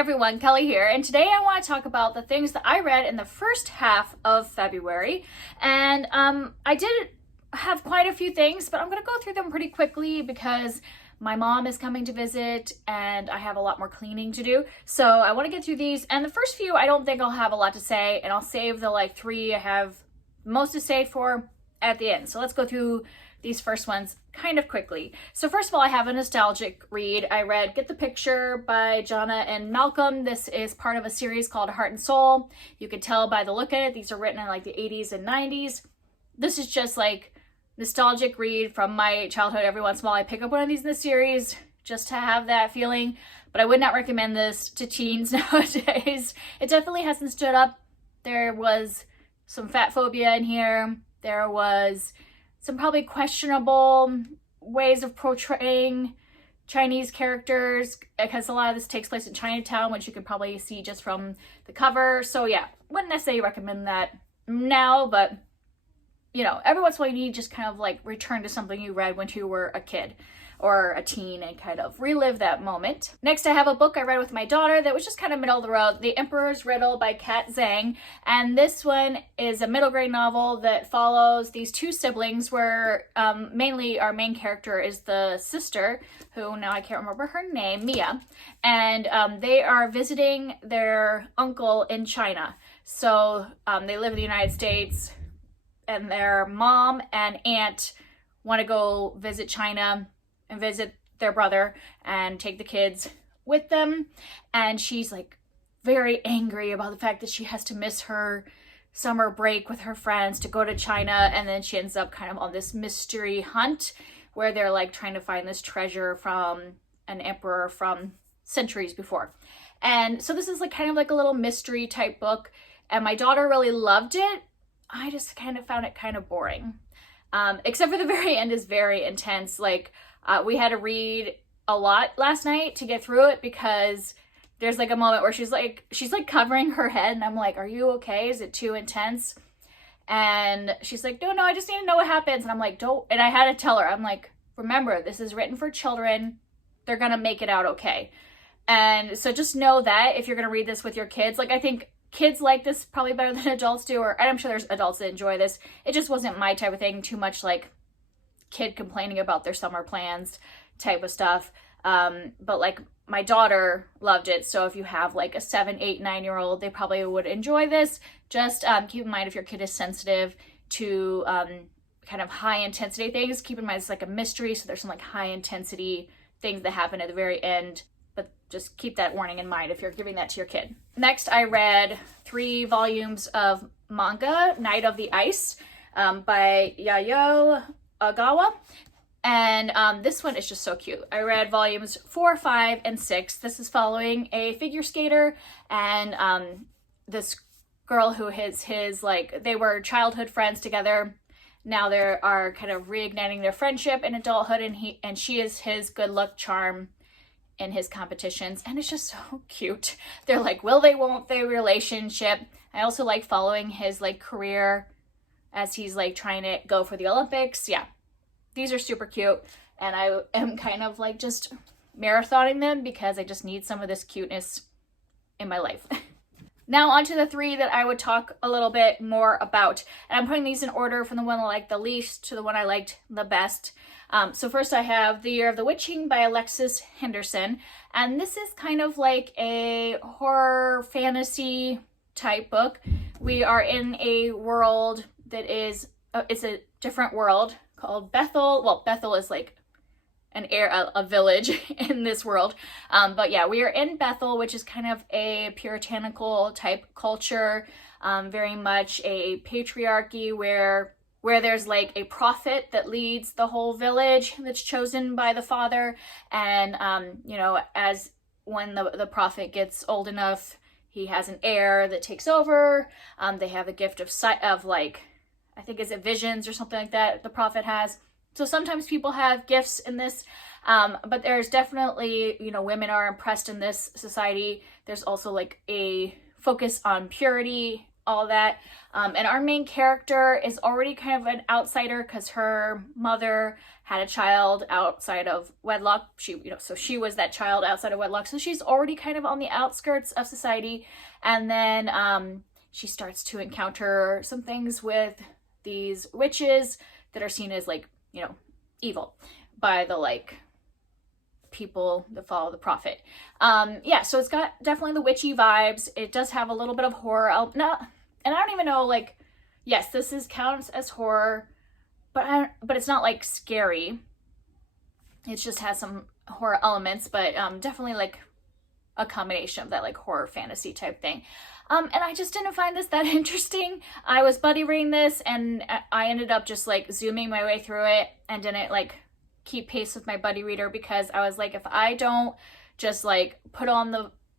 everyone, Kelly here, and today I want to talk about the things that I read in the first half of February. And I did have quite a few things, but I'm going to go through them pretty quickly because my mom is coming to visit and I have a lot more cleaning to do. So I want to get through these. And the first few, I don't think I'll have a lot to say, and I'll save the three I have most to say for at the end. So let's go through these first ones kind of quickly. So first of all, I have a nostalgic read. I read Get the Picture by Jahnna and Malcolm. This is part of a series called Heart and Soul. You can tell by the look at it, these are written in the 80s and 90s. This is just nostalgic read from my childhood. Every once in a while I pick up one of these in the series just to have that feeling, but I would not recommend this to teens nowadays. It definitely hasn't stood up. There was some fat phobia in here. There was some probably questionable ways of portraying Chinese characters, because a lot of this takes place in Chinatown, which you could probably see just from the cover. So yeah, wouldn't necessarily recommend that now, but every once in a while you need to just kind of return to something you read when you were a kid or a teen and kind of relive that moment. Next, I have a book I read with my daughter that was just kind of middle of the road, The Emperor's Riddle by Zhang. And this one is a middle grade novel that follows these two siblings where mainly our main character is the sister, who now I can't remember her name, Mia. And they are visiting their uncle in China. So they live in the United States, and their mom and aunt want to go visit China and visit their brother and take the kids with them. And she's very angry about the fact that she has to miss her summer break with her friends to go to China. And then she ends up kind of on this mystery hunt where they're trying to find this treasure from an emperor from centuries before. And so this is kind of a little mystery type book. And my daughter really loved it. I just kind of found it kind of boring. Except for the very end is very intense. We had to read a lot last night to get through it because there's a moment where she's covering her head and I'm like, are you okay? Is it too intense? And she's like, no, I just need to know what happens. And I'm like, don't. And I had to tell her, I'm like, remember, this is written for children. They're going to make it out okay. And so just know that if you're going to read this with your kids, I think kids like this probably better than adults do, and I'm sure there's adults that enjoy this. It just wasn't my type of thing, too much kid complaining about their summer plans type of stuff. But my daughter loved it. So if you have a 7, 8, 9-year-old, they probably would enjoy this. Just keep in mind if your kid is sensitive to kind of high intensity things, keep in mind it's a mystery. So there's some high intensity things that happen at the very end. But just keep that warning in mind if you're giving that to your kid. Next, I read 3 volumes of manga, Night of the Ice by Yayoi Ogawa. And this one is just so cute. I read volumes 4, 5, and 6. This is following a figure skater and this girl who is they were childhood friends together. Now they are kind of reigniting their friendship in adulthood, and she is his good luck charm in his competitions, and it's just so cute. They're will they, won't they relationship. I also like following his career as he's trying to go for the Olympics. Yeah, these are super cute, and I am kind of just marathoning them because I just need some of this cuteness in my life. Now on to the 3 that I would talk a little bit more about. And I'm putting these in order from the one I liked the least to the one I liked the best. So first I have The Year of the Witching by Alexis Henderson. And this is kind of a horror fantasy type book. We are in a world that is, it's a different world called Bethel. Well, Bethel is a village in this world. But yeah, we are in Bethel, which is kind of a puritanical type culture, very much a patriarchy where there's a prophet that leads the whole village that's chosen by the father. And, as when the prophet gets old enough, he has an heir that takes over. They have the gift of sight of I think is it visions or something like that the prophet has. So sometimes people have gifts in this, but there's definitely, women are impressed in this society. There's also a focus on purity all that. And our main character is already kind of an outsider because her mother had a child outside of wedlock. So she was that child outside of wedlock. So she's already kind of on the outskirts of society. And then she starts to encounter some things with these witches that are seen as like, evil by the people that follow the prophet. So it's got definitely the witchy vibes. It does have a little bit of horror. And I don't even know, yes, this counts as horror, but it's not scary. It just has some horror elements, but definitely a combination of that horror fantasy type thing. And I just didn't find this that interesting. I was buddy reading this and I ended up just zooming my way through it and didn't keep pace with my buddy reader because I was if I don't just put on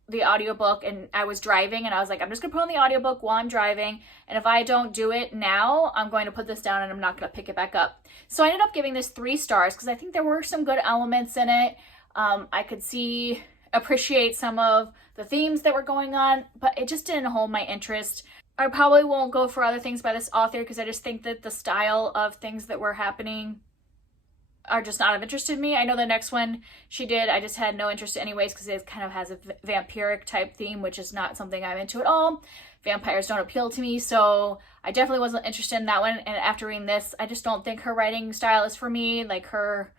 the audiobook, and I was driving and I was I'm just gonna put on the audiobook while I'm driving, and if I don't do it now, I'm going to put this down and I'm not gonna pick it back up. So I ended up giving this 3 stars because I think there were some good elements in it. I could appreciate some of the themes that were going on, but it just didn't hold my interest. I probably won't go for other things by this author because I just think that the style of things that were happening are just not of interest to me. I know the next one she did, I just had no interest anyways because it kind of has a vampiric type theme, which is not something I'm into at all. Vampires don't appeal to me, so I definitely wasn't interested in that one. And after reading this, I just don't think her writing style is for me. Her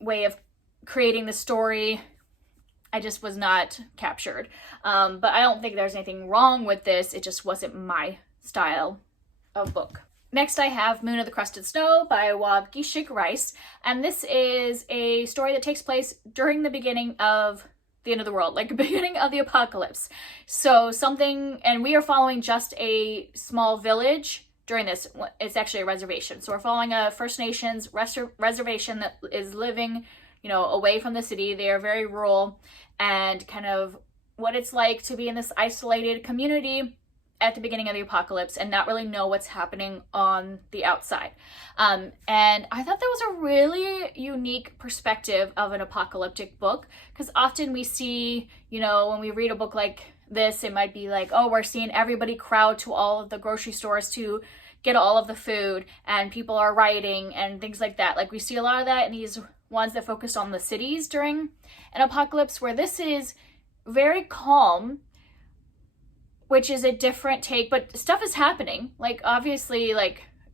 way of creating the story, I just was not captured. But I don't think there's anything wrong with this. It just wasn't my style of book. Next, I have Moon of the Crusted Snow by Waubgeshig, and this is a story that takes place during the beginning of the end of the world, the beginning of the apocalypse. So and we are following just a small village during this. It's actually a reservation. So we're following a First Nations reservation that is living, away from the city. They are very rural, and kind of what it's like to be in this isolated community at the beginning of the apocalypse and not really know what's happening on the outside. And I thought that was a really unique perspective of an apocalyptic book, because often we see, when we read a book like this, it might be we're seeing everybody crowd to all of the grocery stores to get all of the food, and people are rioting and things like that. We see a lot of that in these ones that focus on the cities during an apocalypse, where this is very calm, which is a different take, but stuff is happening. Obviously,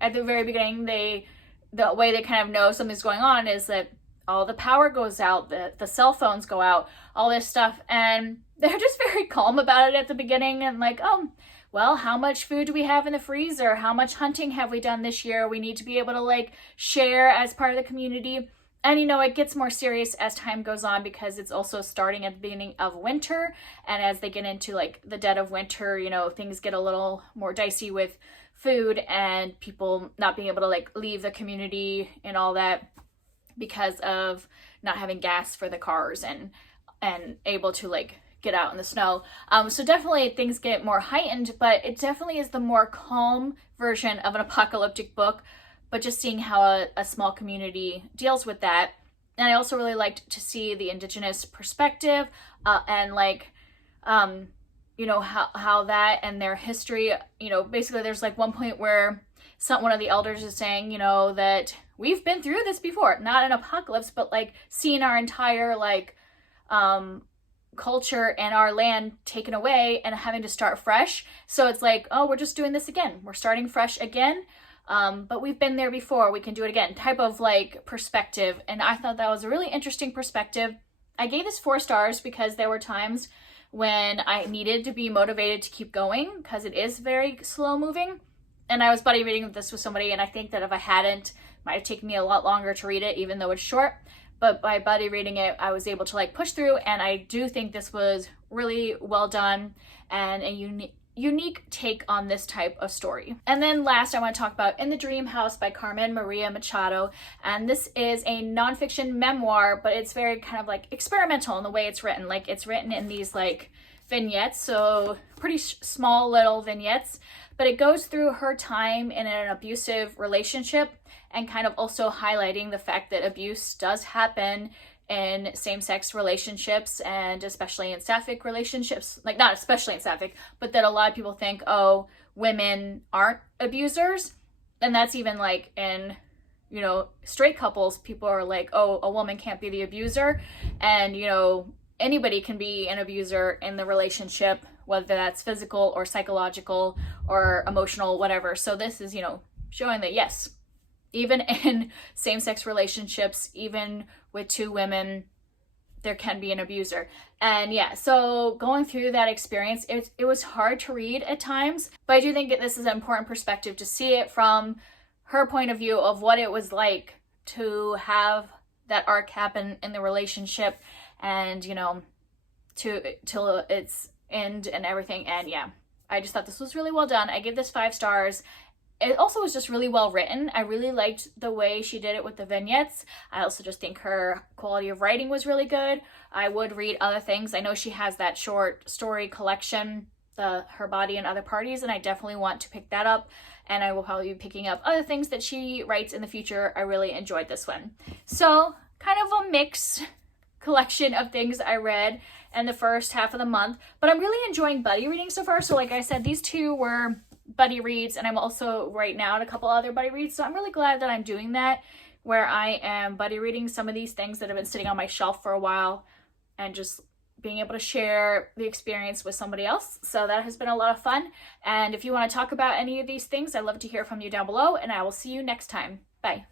at the very beginning, the way they kind of know something's going on is that all the power goes out, the cell phones go out, all this stuff, and they're just very calm about it at the beginning, and well, how much food do we have in the freezer? How much hunting have we done this year? We need to be able to share as part of the community. And it gets more serious as time goes on because it's also starting at the beginning of winter. And as they get into the dead of winter, things get a little more dicey with food and people not being able to leave the community and all that because of not having gas for the cars and able to get out in the snow. So definitely things get more heightened, but it definitely is the more calm version of an apocalyptic book. But just seeing how a small community deals with that. And I also really liked to see the indigenous perspective and how that and their history, basically there's one point where one of the elders is saying, that we've been through this before, not an apocalypse, but seeing our entire culture and our land taken away and having to start fresh. So it's oh, we're just doing this again. We're starting fresh again. But we've been there before, we can do it again, type of perspective. And I thought that was a really interesting perspective. I gave this 4 stars because there were times when I needed to be motivated to keep going because it is very slow moving. And I was buddy reading this with somebody, and I think that if I hadn't, it might have taken me a lot longer to read it, even though it's short. But by buddy reading it, I was able to push through, and I do think this was really well done and a unique take on this type of story. And then last, I want to talk about In the Dream House by Carmen Maria Machado. And this is a nonfiction memoir, but it's very kind of experimental in the way it's written. It's written in these vignettes, so pretty small little vignettes, but it goes through her time in an abusive relationship and kind of also highlighting the fact that abuse does happen in same-sex relationships, and especially in sapphic relationships, like not especially in sapphic, but that a lot of people think, oh, women aren't abusers. And that's even like in, you know, straight couples, people are like, oh, a woman can't be the abuser. And, you know, anybody can be an abuser in the relationship, whether that's physical or psychological or emotional, whatever. So this is, you know, showing that yes, even in same-sex relationships, even with two women, there can be an abuser. And yeah, so going through that experience, it was hard to read at times, but I do think that this is an important perspective to see it from her point of view of what it was like to have that arc happen in the relationship, and, you know, till its end and everything. And yeah, I just thought this was really well done. I give this 5 stars. It also was just really well written. I really liked the way she did it with the vignettes. I also just think her quality of writing was really good. I would read other things. I know she has that short story collection, Her Body and Other Parties, and I definitely want to pick that up. And I will probably be picking up other things that she writes in the future. I really enjoyed this one. So kind of a mixed collection of things I read in the first half of the month, but I'm really enjoying buddy reading so far. So like I said, these 2 were buddy reads, and I'm also right now in a couple other buddy reads, so I'm really glad that I'm doing that, where I am buddy reading some of these things that have been sitting on my shelf for a while and just being able to share the experience with somebody else. So that has been a lot of fun, and if you want to talk about any of these things, I'd love to hear from you down below, and I will see you next time. Bye.